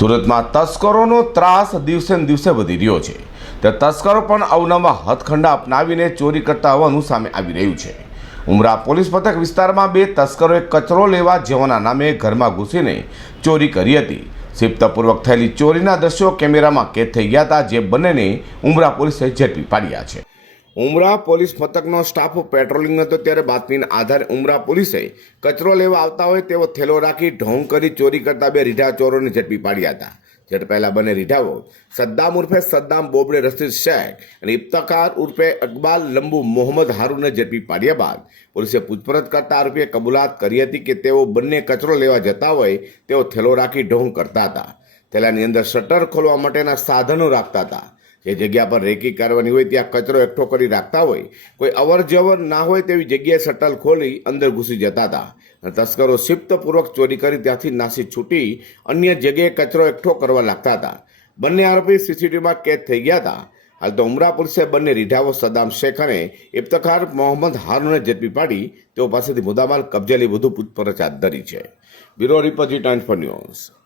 સુરતમાં તસ્કરોનો ત્રાસ દિવસે દિવસે વધી રહ્યો છે. તે તસ્કરો પણ અવનવા હથખંડા અપનાવીને ચોરી કરતા હોવાનું સામે આવી રહ્યું છે. ઉમરા પોલીસ મથક વિસ્તારમાં બે તસ્કરોએ કચરો લેવા જવાના નામે ઘરમાં ઘૂસીને ચોરી કરી હતી. સિપ્તપૂર્વક થયેલી ચોરીના દ્રશ્યો કેમેરામાં કેદ થઈ ગયા હતા, જે બંનેને ઉમરા પોલીસે ઝડપી પાડ્યા છે. ઉમરા પોલીસ મથકનો સ્ટાફ પેટ્રોલિંગ હતો ત્યારે બાતમીના આધારે ઉમરા પોલીસે કચરો લેવા આવતા હોય તેવો થેલો રાખી ઢોંગ કરી ચોરી કરતા બે રીઢા ચોરોને ઝડપી પાડ્યા હતા. ઝડપાયેલા બંને રીઢાઓ સદ્દામ ઉર્ફે સદ્દામ બોબડે રસીદ શેખ અને ઇફ્તકાર ઉર્ફે અકબાલ લંબુ મોહમ્મદ હારૂને ઝડપી પાડ્યા બાદ પોલીસે પૂછપરછ કરતા આરોપીએ કબૂલાત કરી હતી કે તેઓ બંને કચરો લેવા જતા હોય તેઓ થેલો રાખી ઢોંગ કરતા હતા. થેલાની અંદર શટર ખોલવા માટેના સાધનો રાખતા હતા. જે જગ્યા પર રેકી કરવાની હોય ત્યાં કચરો એકઠો કરી રાખતા હોય, કોઈ અવર જવર ના હોય તેવી જગ્યાએ શટલ ખોલી અંદર ઘૂસી જતા હતા. અને તસ્કરો શિપ્તપૂર્વક ચોરી કરી ત્યાંથી નાસી છૂટી અન્ય જગ્યાએ કચરો એકઠો કરવા લાગતા હતા. બંને આરોપી સીસીટીવીમાં કેદ થઈ ગયા હતા. હાલ તો ઉમરા પોલીસે બંને રીઢાઓ સદામ શેખ અને ઇફ્તખાર મોહમ્મદ હારૂને ઝડપી પાડી, તેઓ પાસેથી મુદ્દામાલ કબજે વધુ પૂછપરછ હાથ ધરી છે. Bureau report Times for News.